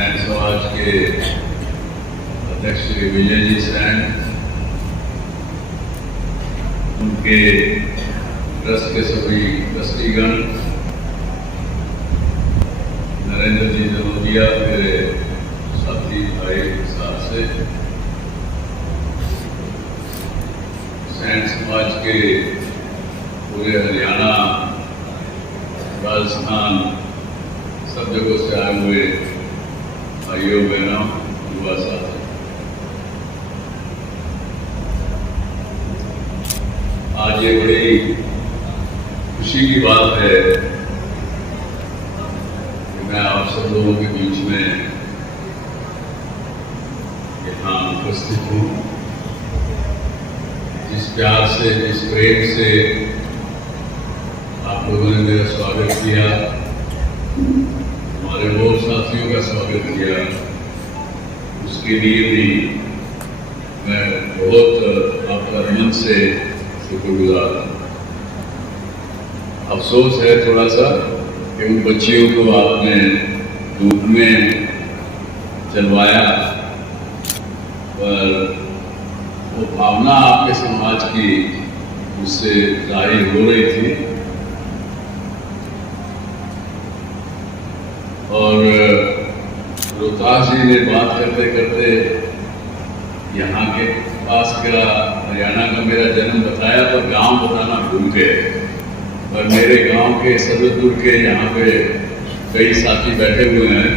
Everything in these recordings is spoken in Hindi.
सैन समाज के अध्यक्ष श्री विजय जी सैन, उनके ट्रस्ट के सभी ट्रस्टीगण, नरेंद्र जी दनोदिया, मेरे साथी भाई साथ से, सैन समाज के पूरे हरियाणा, राजस्थान, सब जगहों से आए हुए भाइयों बहनों, युवा साथी, आज ये बड़ी खुशी की बात है कि मैं आप सब लोगों के बीच में यहाँ उपस्थित हूँ। जिस प्यार से, जिस प्रेम से आप लोगों ने मेरा स्वागत किया, हमारे और साथियों का स्वागत किया, उसके लिए भी मैं बहुत आपका मन से शुक्रगुजार हूँ। अफसोस है थोड़ा सा कि उन बच्चियों को आपने धूप में चलवाया, पर वो भावना आपके समाज की उससे जाहिर हो रही थी। और रोहतास जी ने बात करते करते यहाँ के पास का हरियाणा का मेरा जन्म बताया, पर गांव बताना भूल गए। पर मेरे गांव के सदरपुर के यहाँ पे कई साथी बैठे हुए हैं,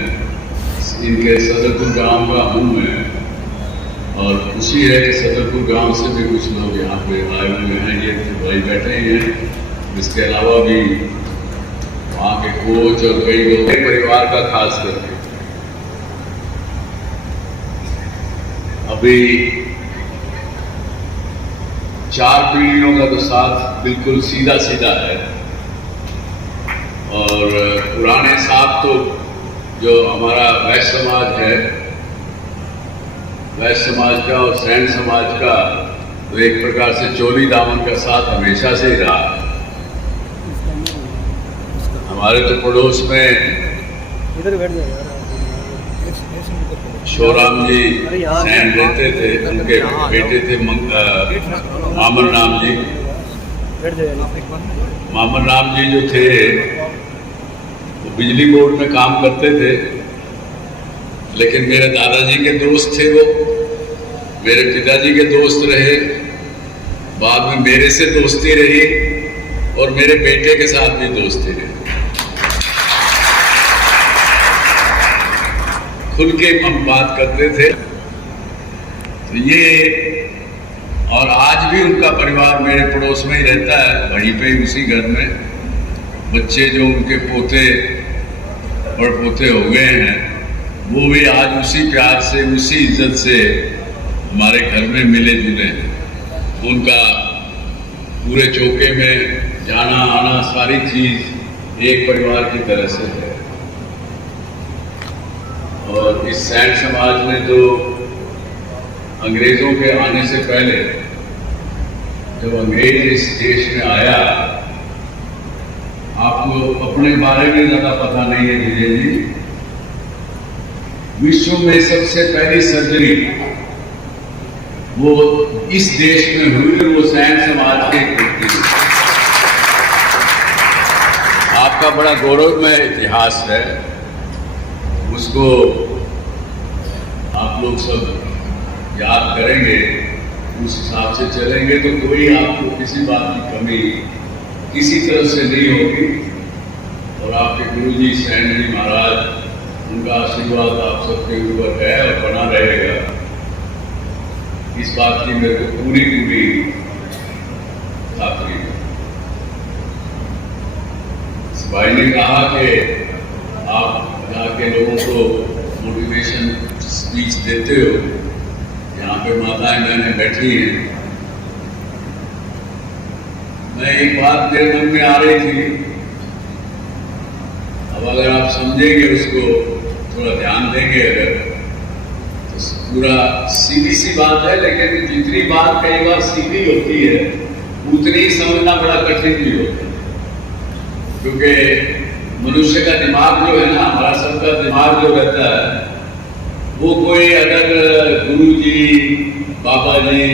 इनके सदरपुर गांव का हूँ मैं, और खुशी है कि सदरपुर गांव से भी कुछ लोग यहाँ पे आए हुए हैं। ये भाई बैठे ही हैं, इसके अलावा भी वहाँ के कोच और कई लोग परिवार का खास करके। अभी 4 पीढ़ियों का तो साथ बिल्कुल सीधा सीधा है, और पुराने साथ तो जो हमारा वैश्य समाज है, वैश्य समाज का और सैन समाज का, तो एक प्रकार से चोली दामन का साथ हमेशा से ही रहा। हमारे तो पड़ोस में इधर बैठ जाएगा, शोराम जी सैन रहते थे, उनके बेटे थे मामन राम जी। मामन राम जी जो थे वो बिजली बोर्ड में काम करते थे, लेकिन मेरे दादाजी के दोस्त थे, वो मेरे पिताजी के दोस्त रहे, बाद में मेरे से दोस्ती रही और मेरे बेटे के साथ भी दोस्ती रही। खुल के हम बात करते थे। तो ये, और आज भी उनका परिवार मेरे पड़ोस में ही रहता है, वहीं पे ही, उसी घर में। बच्चे जो उनके पोते पड़पोते हो गए हैं, वो भी आज उसी प्यार से, उसी इज्जत से हमारे घर में मिले जुले हैं। उनका पूरे चौके में जाना आना, सारी चीज एक परिवार की तरह से है। और इस सैन समाज में तो अंग्रेजों के आने से पहले, जब अंग्रेज इस देश में आया, आपको अपने बारे में ज्यादा पता नहीं है विजय जी, विश्व में सबसे पहली सर्जरी वो इस देश में हुई, वो सैन समाज के व्यक्ति। आपका बड़ा गौरवमय इतिहास है, उसको आप लोग सब याद करेंगे, उस हिसाब से चलेंगे तो कोई आपको किसी बात की कमी किसी तरह से नहीं होगी। और आपके गुरुजी सैन जी महाराज, उनका आशीर्वाद आप सबके ऊपर है और बना रहेगा, इस बात की मेरे को पूरी खातरी है। इस भाई ने कहा कि आप जाके लोगों को मोटिवेशन स्पीच देते हो, यहाँ पे माताएं बहनें बैठी हैं। मैं एक बात मेरे मन में आ रही थी, अब अगर आप समझेंगे, उसको थोड़ा ध्यान देंगे अगर, तो पूरा सीधी सी बात है, लेकिन जितनी बात कई बार सीधी होती है उतनी ही समझना बड़ा कठिन भी होता है। क्योंकि मनुष्य का दिमाग जो है ना, हमारा सबका दिमाग जो रहता है वो कोई अगर गुरु जी, बाबा जी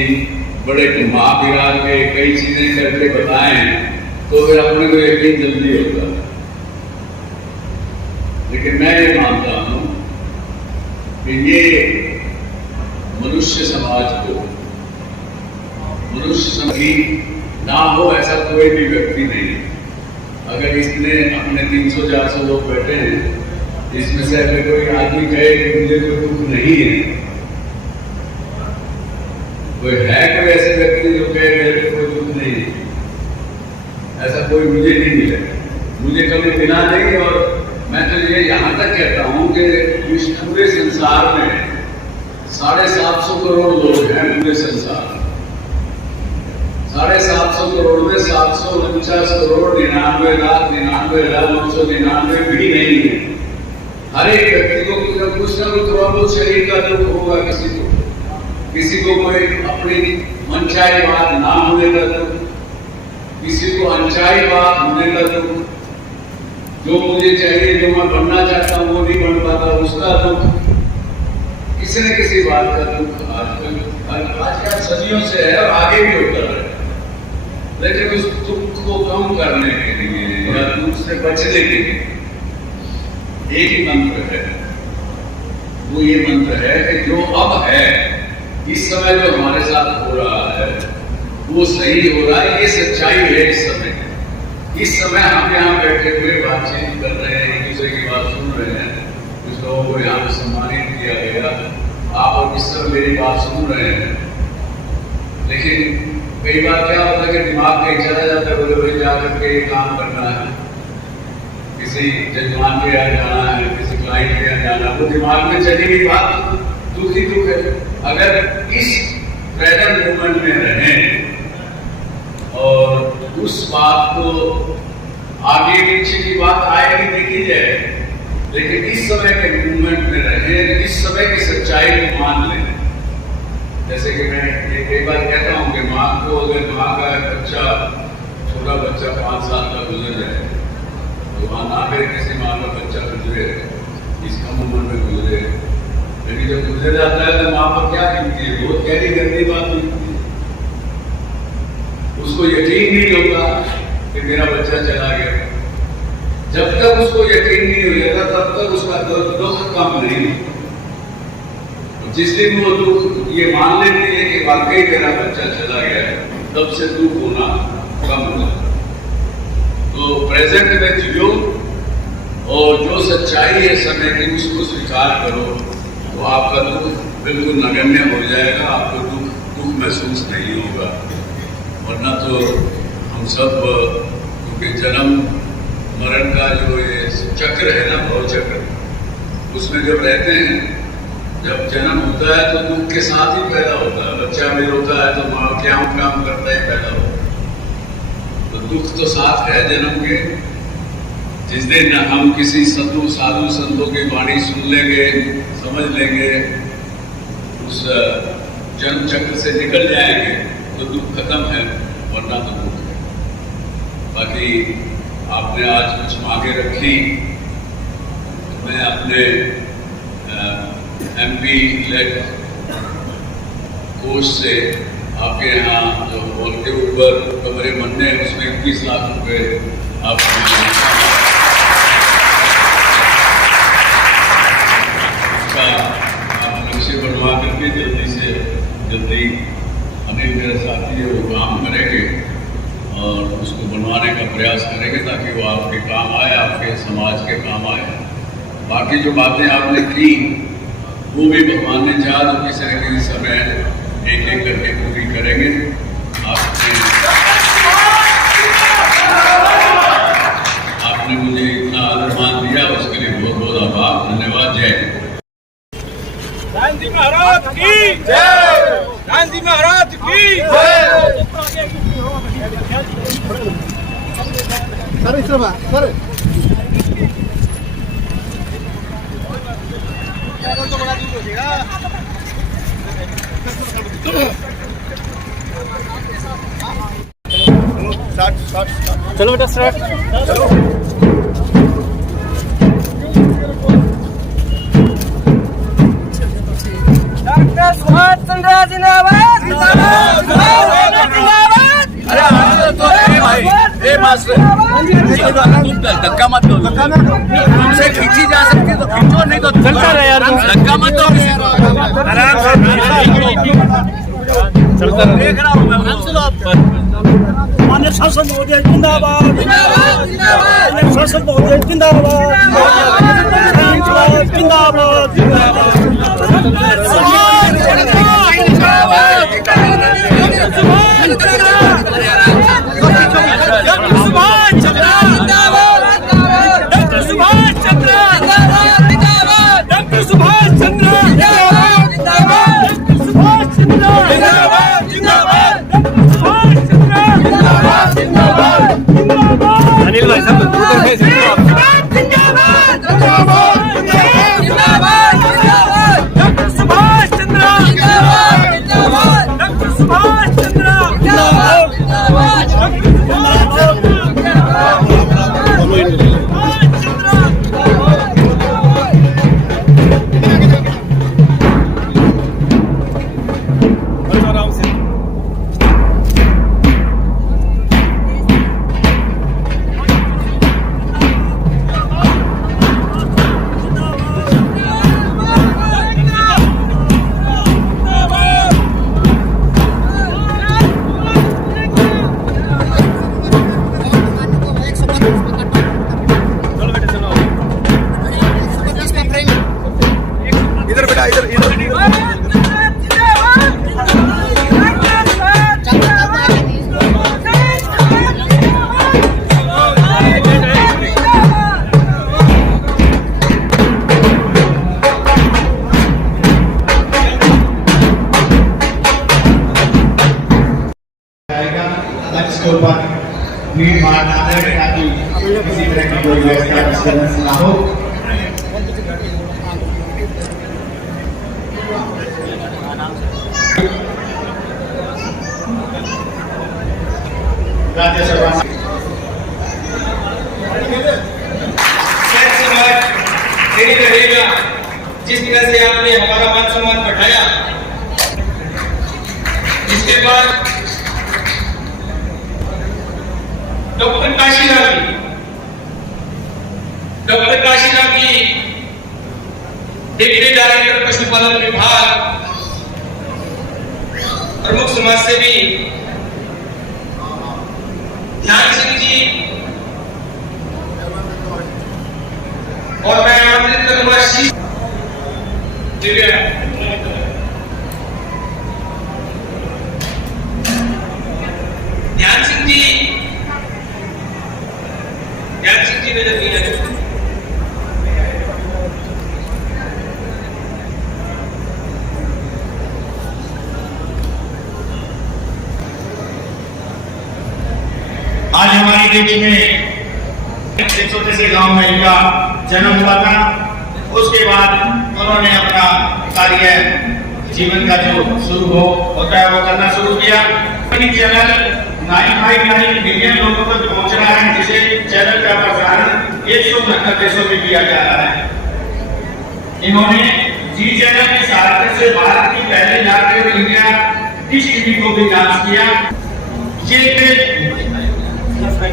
बड़े महाविराज के कई चीजें करके बताएं तो फिर अपने को यकीन जल्दी होता है। लेकिन मैं ये मानता हूं कि ये मनुष्य समाज को, मनुष्य समाज ना हो ऐसा कोई भी व्यक्ति नहीं। अगर इसने अपने 300-400 लोग बैठे हैं, इसमें से अगर कोई आदमी कहे कि मुझे कोई दुख नहीं है, कोई है कोई ऐसे व्यक्ति जो कहे मेरे को कोई दुख नहीं है, ऐसा कोई मुझे नहीं मिला, मुझे कभी मिला नहीं। और मैं तो ये यहां तक कहता हूं कि इस पूरे संसार में 750 करोड़ लोग हैं, पूरे संसार में 750 करोड़ में 749 करोड़ 99,99,999 भी नहीं है। हर एक व्यक्ति को कुछ ना कुछ थोड़ा बहुत शरीर का दुख होगा, किसी को कोई अपनी मनचाही बात ना होने का दुख, किसी को अनचाही बात होने का दुख, जो मुझे चाहिए, जो मैं बनना चाहता हूं वो नहीं बन पाता उसका दुख, किसी न किसी बात का दुख आजकल सदियों से है और आगे भी होता है। लेकिन उस दुख को कम करने के लिए या दुख से बचने के लिए एक ही मंत्र है, वो ये मंत्र है कि जो अब है, इस समय जो हमारे साथ हो रहा है वो सही हो रहा है, ये सच्चाई है। इस समय हम यहाँ बैठे हुए बातचीत कर रहे हैं, एक दूसरे की बात सुन रहे हैं, कुछ लोगों को यहाँ पे सम्मानित किया गया, आप और इस समय मेरी बात सुन रहे हैं। लेकिन कई बार क्या होता है कि दिमाग कहीं चला जाता है, बोले भाई जा करके काम करना है, किसी जजमान के यहाँ जाना है, किसी क्लाइंट के यहाँ जाना है, वो दिमाग में चली गई बात, दुख ही दुख है। अगर इस प्रेजेंट मोमेंट में रहें और उस बात को आगे पीछे की बात आएगी देखी जाए, लेकिन इस समय के मूवमेंट में रहें, इस समय की सच्चाई को मान लें। जैसे कि मैं ये कई बार कहता हूँ कि माँ को, अगर माँ का बच्चा, छोटा बच्चा 5 साल का गुजर जाए तो वहाँ ना फिर किसी माँ का बच्चा गुजरे, इस कम उम्र में गुजरे, लेकिन जब गुजर जाता है तो माँ पर क्या गिनती है, बहुत गहरी गंदी बात होती है। उसको यकीन नहीं होता कि मेरा बच्चा चला गया। जब तक उसको यकीन नहीं हो जाता तब तक उसका दुख कम नहीं होता। जिस दिन वो दुख ये मान लेती है कि वाकई मेरा बच्चा चला गया है, तब से दुख होना कम हो जाता। तो प्रेजेंट में जियो और जो सच्चाई है समय की उसको स्वीकार करो, तो आपका दुख बिल्कुल नगण्य हो जाएगा, आपको दुख महसूस नहीं होगा। वरना तो हम सब, क्योंकि जन्म मरण का जो ये चक्र है ना, भव चक्र, उसमें जब रहते हैं, जब जन्म होता है तो दुख के साथ ही पैदा होता है। बच्चा भी रोता है तो माँ क्या काम करता है, पैदा होता है। तो दुख तो साथ है जन्म के। जिस दिन हम किसी साधु संतों की वाणी सुन लेंगे, समझ लेंगे, उस जन्म चक्र से निकल जाएंगे तो दुख खत्म है, वरना तो दुख है। बाकी आपने आज कुछ मांगे रखी, मैं अपने MP कोष से आपके यहाँ जो हॉल के ऊपर कमरे बनने हैं उसमें 21 लाख रुपए आपका आप नक्शे बनवा करके जल्दी से जल्दी, अनिल मेरा साथी है वो काम करेंगे और उसको बनवाने का प्रयास करेंगे ताकि वो आपके काम आए, आपके समाज के काम आए। बाकी जो बातें आपने की वो भी भगवान ने चाहा तो किसी न किसी समय एक एक करके पूरी करेंगे। आपने मुझे इतना आदर दिया, उसके लिए बहुत बहुत आभार, धन्यवाद। जय गांधी महाराज की जय, गांधी महाराज की जय। चलो बेटा स्टार्ट चलो। चंद्रा जिंदाबाद धक्का मत दो, तुमसे खींची जा सकती है तो खींचो, नहीं तो चलता रहे यार, धक्का मत दो किसी को, आराम से चलता रहे। देख रहा हूँ मैं, आराम से लो आप। माननीय सांसद महोदय जिंदाबाद माननीय सांसद महोदय जिंदाबाद जिंदाबाद अनिल भाई साहब के ऊपर भीड़ भाड़ ना रहे ताकि किसी तरह की कोई व्यवस्था डिस्टर्बेंस ना हो। राज्यसभा रहेगा जिस तरह से आपने हमारा मान सम्मान बढ़ाया। इसके बाद डॉक्टर काशीराम की डिप्टी डायरेक्टर पशुपालन विभाग प्रमुख समाज सेवी ध्यान सिंह जी और मैं आमंत्रित करूंगा ध्यान सिंह जी नजर नहीं आते। आज हमारी बेटी में 133 गांव में इनका जन्म हुआ था। उसके बाद उन्होंने अपना कार्य जीवन का जो शुरू होता है वो करना शुरू किया। चैनल 959 मिलियन लोगों तक पहुंच रहा है, जिसे चैनल का प्रसारण 169 देशों में किया जा रहा है। इन्होंने जी चैनल की सहायता से भारत की पहले जाकर इंडिया डिश टीवी को भी लॉन्च किया। ये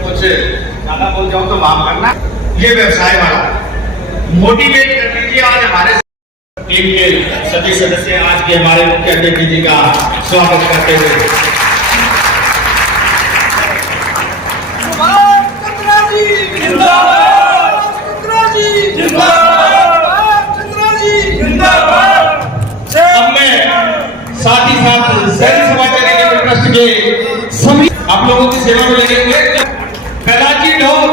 कुछ ज्यादा बोल जाऊं तो माफ करना। ये व्यवसाय वाला मोटिवेट करने के आज हमारे टीम के सभी सदस्य आज के हमारे मुख्य अतिथि जी का स्वागत करते हुए साथ ही साथ सैन्य समाचार ट्रस्ट के सभी आप लोगों की सेवा में लगे हुए कैलाशी ढोल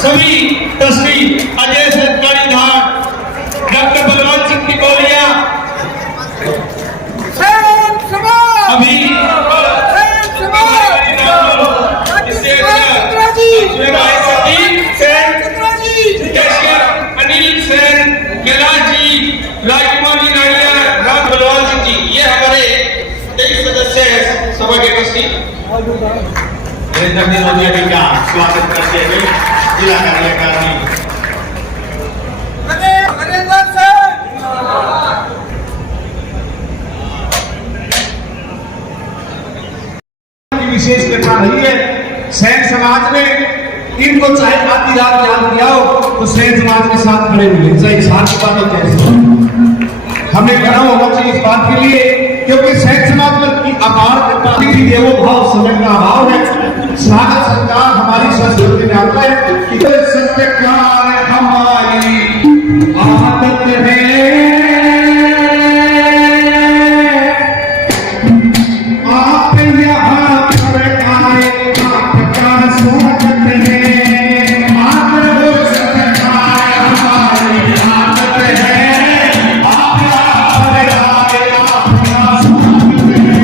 सभी ट्रस्टी अजय सरकारी धार डॉक्टर बलवान सिंह टिकोलिया अभी अनिल सेन कैलाश जी राजकुमार जी नाडिया राज बलवान सिंह जी, ये हमारे 23 सदस्य हैं सभा के ट्रस्टी। नरेंद्र मोदी जी का स्वागत करते हुए जिला कार्यकारिणी विशेष घटना रही है। सैन समाज ने इनको चाहे आधी रात याद किया हो तो सैन समाज के साथ खड़े मिले, चाहे साल की बात हो कैसे। हमें खड़ा होना चाहिए इस बात के लिए, क्योंकि सैन समाज में की अपार देवो भाव समझ का अभाव है। स्वागत सरकार हमारी संस्कृति में आता है कि सत्कार हमारी आदत है, आप यहाँ पर आए आपका स्वागत है, मातृ सत्कार हमारी आदत है, आप यहाँ पर आए आपका स्वागत है।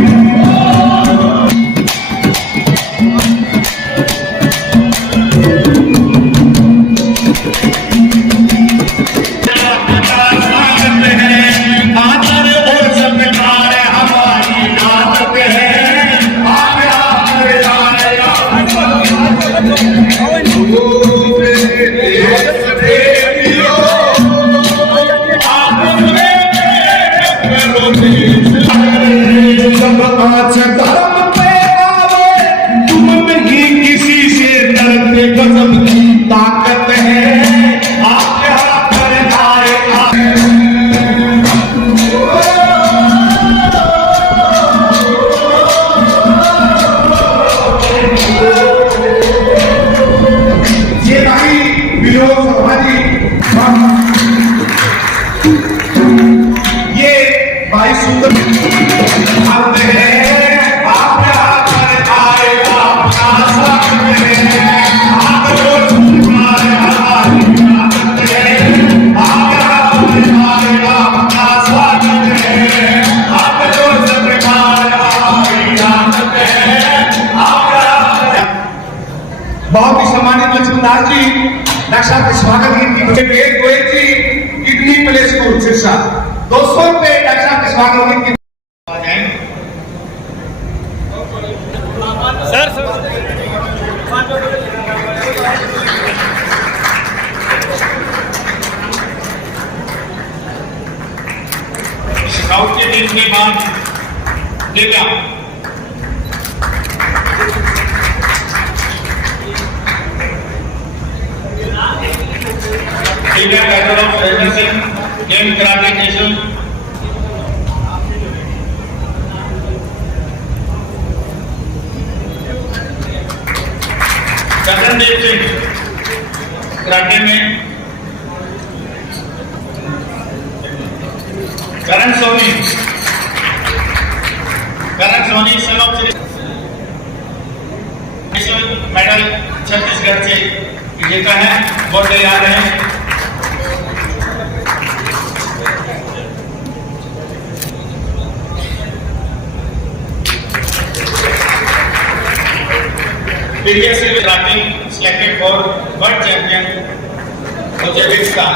ताकत है आप यहाँ पर आए। ये भाई विनोद शर्मा जी, ये भाई सुंदर भारत है, आप यहाँ पर आए आपका स्वागत है, आप रोज बहुत ही सम्मानित लक्ष्मणदास जी रक्षा के स्वागत की वेद गोयल जी किडनी प्ले स्कूल सिरसा 200 रुपए रक्षा के स्वागत की स्काउट के दिन के बाद Divya title of federation game karate nation Charandev Singh karate में, Karan Soni son of medal Chhattisgarh से विजेता है, बहुत तैयार है। Previously Rathi selected for world champion Uzbekistan.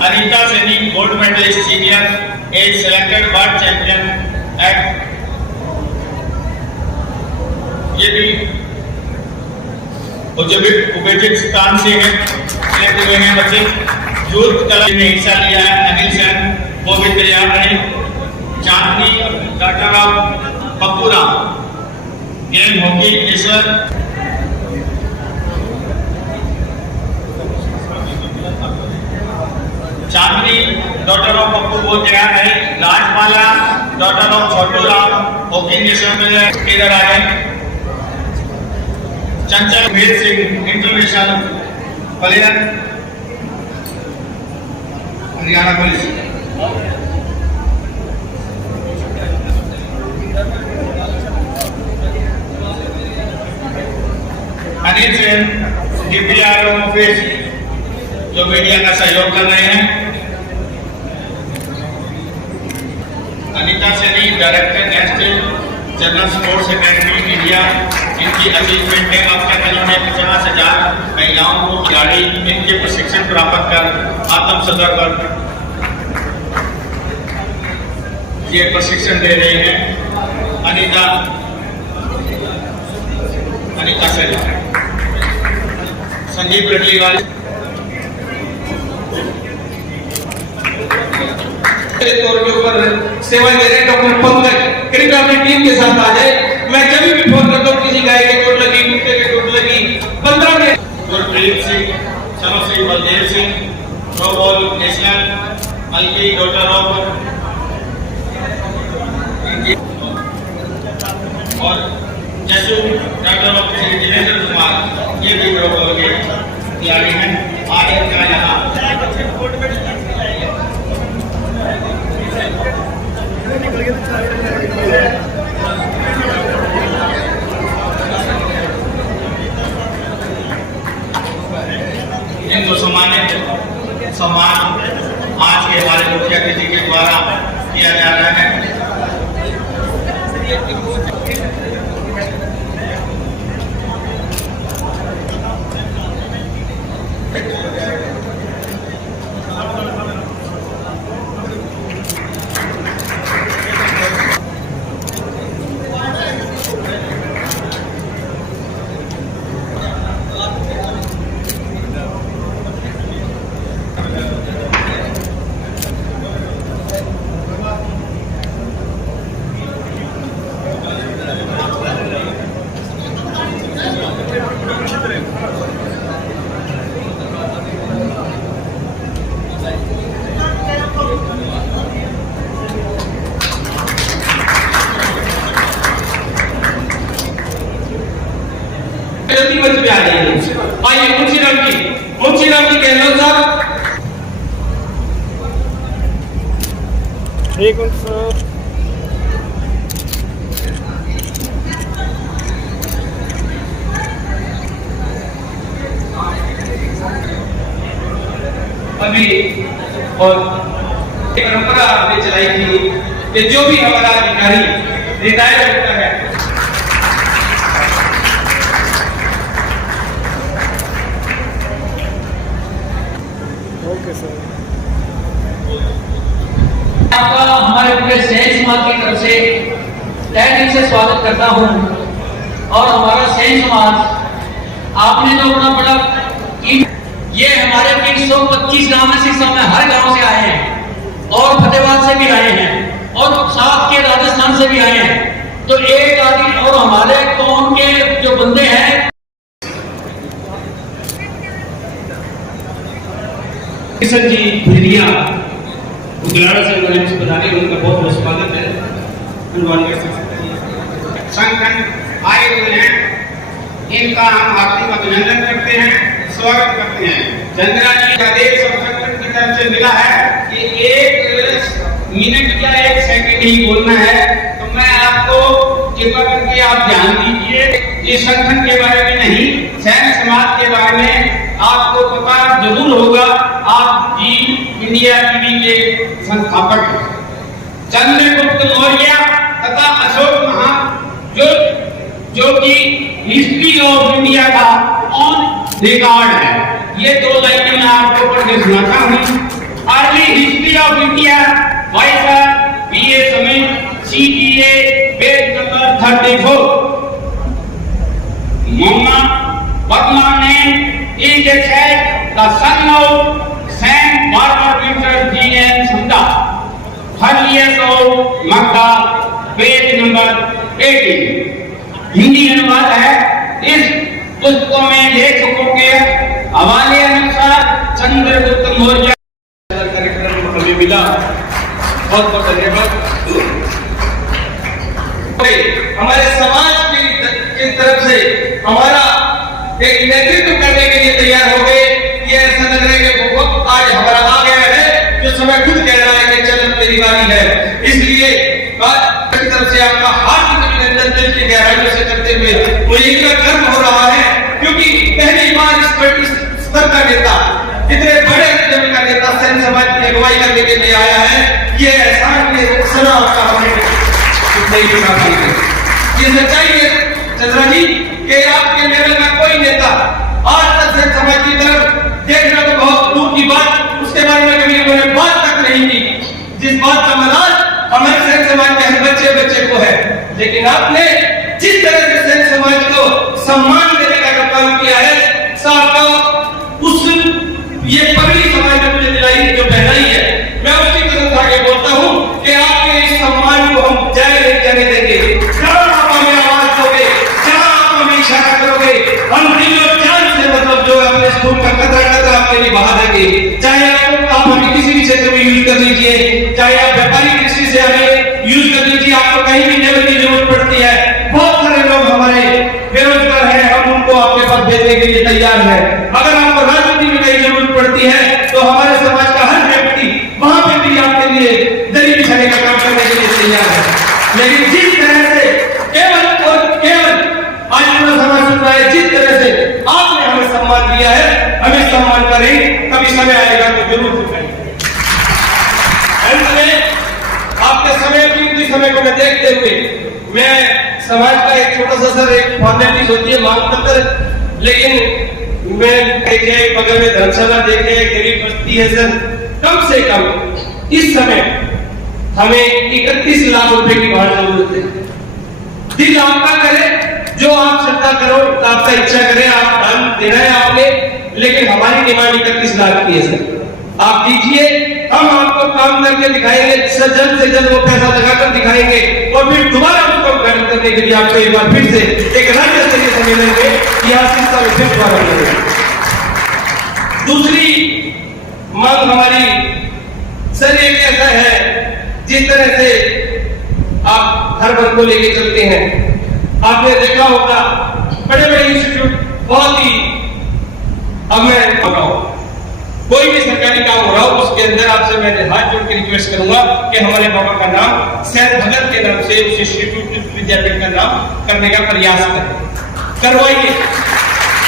Anita Seni gold medalist senior age selected world champion at ये भी उज्बेकिस्तान से है, सिलेक्ट हुए हैं बच्चे। यूथ कला में हिस्सा लिया है अनिल सेन, वो भी तैयार है। चांदनी डाटाराव पप्पूरा game hockey national Chandni daughter of Pappu वो तैयार है। Rajmala daughter of Chhotu Ram hockey national में इधर आए। Chanchal Veer Singh international player Haryana police. Anil Sen DPR office जो मीडिया का सहयोग कर रहे हैं। Anita Saini director national general sports academy India, इनकी अचीवमेंट है अब तक इन्होंने 50,000 महिलाओं को खिलाड़ी इनके प्रशिक्षण प्राप्त कर आत्म सदर पर ये प्रशिक्षण दे रहे हैं। अनिता सेनी संजीव रेड्डीवाल तौर के ऊपर सेवा दे रहे हैं। डॉक्टर पंकज कृपया अपनी टीम के साथ आ जाए। मैं जब भी फोन करता हूँ किसी गाय के चोट लगी, कुत्ते के चोट लगी, 15 minute. Gurpreet Singh, son of Baldev Singh, throwball national, Malki daughter of, और जसू डॉक्टर ऑफ श्री जितेंद्र कुमार, ये भी थ्रो बॉल के खिलाड़ी हैं। आगे का यहाँ इनको सम्मान आज के हमारे मुख्य अतिथि के द्वारा किया जा रहा है। मंच पे आ जाइए। आइए मुंशीराम जी गहलोत साहब। एक मिनट सर। अभी और परंपरा हमने चलाई थी कि जो भी हमारा अधिकारी रिटायर होता है, ओके सर। आपका हमारे पूरे सैन समाज की तरफ से तहे दिल से स्वागत करता हूं। और हमारा सैन समाज आपने जो अपना बड़ा ये हमारे 325 गांव में सिरसा में हर गांव से आए हैं और फतेहाबाद से भी आए हैं और साथ के राजस्थान से भी आए हैं। तो एक आदमी और हमारे कौम के जो बंदे हैं किशन जी भेड़िया उगलाड़ा से मंच बनाने उनका बहुत बहुत स्वागत है। संगठन आए हुए हैं, इनका हम हार्दिक अभिनंदन करते हैं, स्वागत करते हैं। चंद्रा जी का आदेश संगठन की तरफ से मिला है कि 1 मिनट या 1 सेकंड ही बोलना है, तो मैं आपको कृपा करके आप ध्यान दीजिए। इस संगठन के बारे में नहीं, सैन समाज के बारे में आपको पता जरूर होगा। आप जी इंडिया टीवी के संस्थापक चंद्रगुप्त मौर्य तथा अशोक जो कि हिस्ट्री ऑफ इंडिया का ऑन रिकॉर्ड है। ये 2 लाइनें मैं आपको पढ़ के सुनाता हूँ। Early history of India by sir BA Smith सीटीए पेज नंबर 34। मोहम्मद वर्तमान name is the said the son of Saint Barbara Peter G.N. Sunda, 30 years old, Makkah, page number 18। Hindi अनुवाद है। इस पुस्तकों में लेखकों के हवाले अनुसार चंद्रगुप्त मौर्य कार्यक्रम हमें मिला। बहुत बहुत धन्यवाद। हमारे समाज की तरफ से हमारा एक नेतृत्व करने के लिए तैयार हो गए। ये ऐसा लग रहा है कि वो आज हमारा आ गया है, जो समय खुद कह रहा है कि चल तेरी बारी है। इसलिए की तरफ से आपका हार्दिक अभिनंदन दिल की गहराइयों से करते हुए मुझे इतना गर्व हो रहा है, क्योंकि पहली बार इस स्तर का नेता, इतने बड़े लेवल का नेता सैन समाज की अगुवाई करने के लिए आया है। ये एहसान सना आपका हमें ये सच्चाई है चंद्रा जी कि आपके लेवल का कोई नेता आज तक सैन समाज की तरफ देखना तो बहुत दूर की बात, उसके बारे में कभी उन्होंने बात तक नहीं की। जिस बात का मलाल हमारे सैन समाज के हर बच्चे बच्चे को है, लेकिन आपने जिस तरह से सैन समाज को सम्मान देने का काम किया है, साहब का उस ये पगड़ी समाज ने मुझे दिलाई जो पहनाई है, मैं उसकी कसम खा के बोलता हूँ कि आपके इस सम्मान को हम जाने नहीं जाने देंगे। आप हमें आवाज लिए तैयार है। अगर आपको राजनीति में कहीं जरूरत पड़ती है तो हमारे समाज का हर व्यक्ति वहां पे भी आपके लिए दरी बिछाने का काम करने के लिए तैयार है। लेकिन जिस तरह से केवल और केवल आज पूरा समाज सुन रहा है, जिस तरह से आपने हमें सम्मान दिया है, हमें सम्मान करें, कभी समय आएगा तो जरूर दिखाएंगे। अंत में आपके कीमती समय को मैं देखते हुए मैं समाज का एक छोटा सा सर एक फॉर्मेलिटीज होती है मांग पत्र, लेकिन मैं देखे बगल में धर्मशाला देखे गरीब बस्ती है सर, कम से कम इस समय हमें 31 लाख रुपए की बहुत जरूरत है। दिल आपका करे, जो आप श्रद्धा करो, आपका इच्छा करे, आप दान देना है आपने, लेकिन हमारी डिमांड 31 लाख की है सर। आप दीजिए, हम आपको काम करके दिखाएंगे, जल्द से जल्द वो पैसा लगाकर दिखाएंगे और फिर दोबारा उसको उद्घाटन करने के लिए आपको एक बार फिर से एक राज्य स्तरीय सम्मेलन में यहाँ शिक्षा में फिर दोबारा मिलेगा। दूसरी मांग हमारी सर एक ऐसा है, जिस तरह से आप हर वर्ग को लेके चलते हैं, आपने देखा होगा बड़े बड़े इंस्टीट्यूट बहुत ही, अब मैं कोई भी सरकारी काम हो रहा हो उसके अंदर आपसे मैं हाथ जोड़ के रिक्वेस्ट करूंगा कि हमारे बाबा का नाम सैयद भगत के नाम से उस इंस्टीट्यूट विद्यापीठ का नाम करने का प्रयास करें, करवाइए,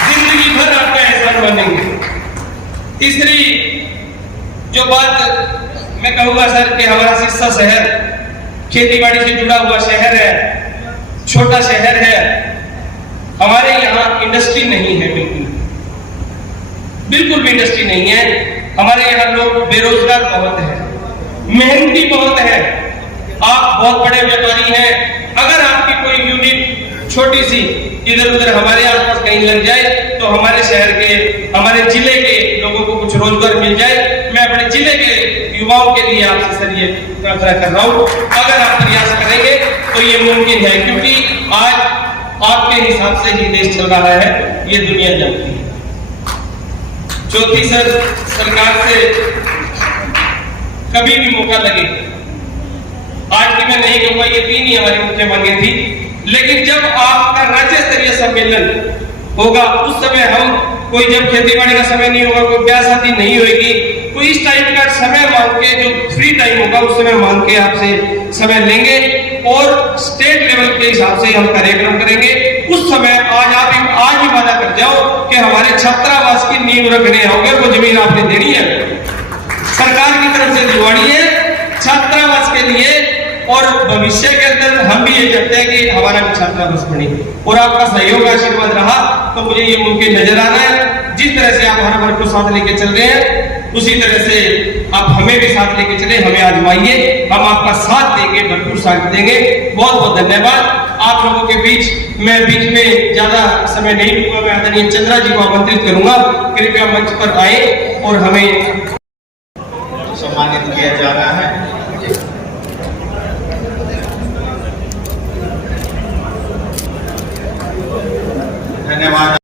जिंदगी भर आपका एहसान मानेंगे। तीसरी जो बात मैं कहूंगा सर कि हमारा सिरसा शहर खेती-बाड़ी से जुड़ा हुआ शहर है, छोटा शहर है, हमारे यहाँ इंडस्ट्री नहीं है, बिल्कुल भी इंडस्ट्री नहीं है। हमारे यहाँ लोग बेरोजगार बहुत है, मेहनती बहुत है, आप बहुत बड़े व्यापारी हैं, अगर आपकी कोई यूनिट छोटी सी इधर उधर हमारे आसपास कहीं लग जाए तो हमारे शहर के, हमारे जिले के लोगों को कुछ रोजगार मिल जाए। मैं अपने जिले के युवाओं के लिए आपसे सर ये प्रार्थना कर रहा हूँ, अगर आप प्रयास करेंगे तो ये मुमकिन है, क्योंकि आज आपके हिसाब से ही देश चल रहा है, ये दुनिया जानती है। चौथी सर, सरकार से कभी भी मौका लगे, आज भी मैं नहीं कहूंगा, ये 3 ही हमारी मुख्य मांगे थी, लेकिन जब आपका राज्य स्तरीय सम्मेलन होगा उस समय हम कोई, जब खेती-बाड़ी का समय नहीं होगा, कोई ब्याह शादी नहीं होगी, कोई इस टाइप का समय मांग के, जो फ्री टाइम होगा उस समय मांग के आपसे समय लेंगे और स्टेट लेवल के हिसाब से हम कार्यक्रम करेंगे। उस समय आज ही वादा कर जाओ कि हमारे छात्रावास की नींव रखने आओगे, वो जमीन आपने देनी है, सरकार की तरफ से दिलवानी है छात्रावास के लिए, और भविष्य के अंदर हम भी ये चाहते हैं कि हमारा भी छात्रावास बने, और आपका सहयोग आशीर्वाद रहा तो मुझे ये मुमकिन नजर आ रहा है। जिस तरह से आप हर वर्ग को साथ लेके चल रहे हैं, उसी तरह से आप हमें भी साथ लेके चले, हमें आजमाइए, हम आपका साथ देंगे, भरपूर साथ देंगे। बहुत बहुत धन्यवाद। आप लोगों के बीच में ज्यादा समय नहीं लूंगा, मैं आदरणीय चंद्रा जी को आमंत्रित करूंगा, कृपया मंच पर आए और हमें सम्मानित किया जा रहा है। धन्यवाद।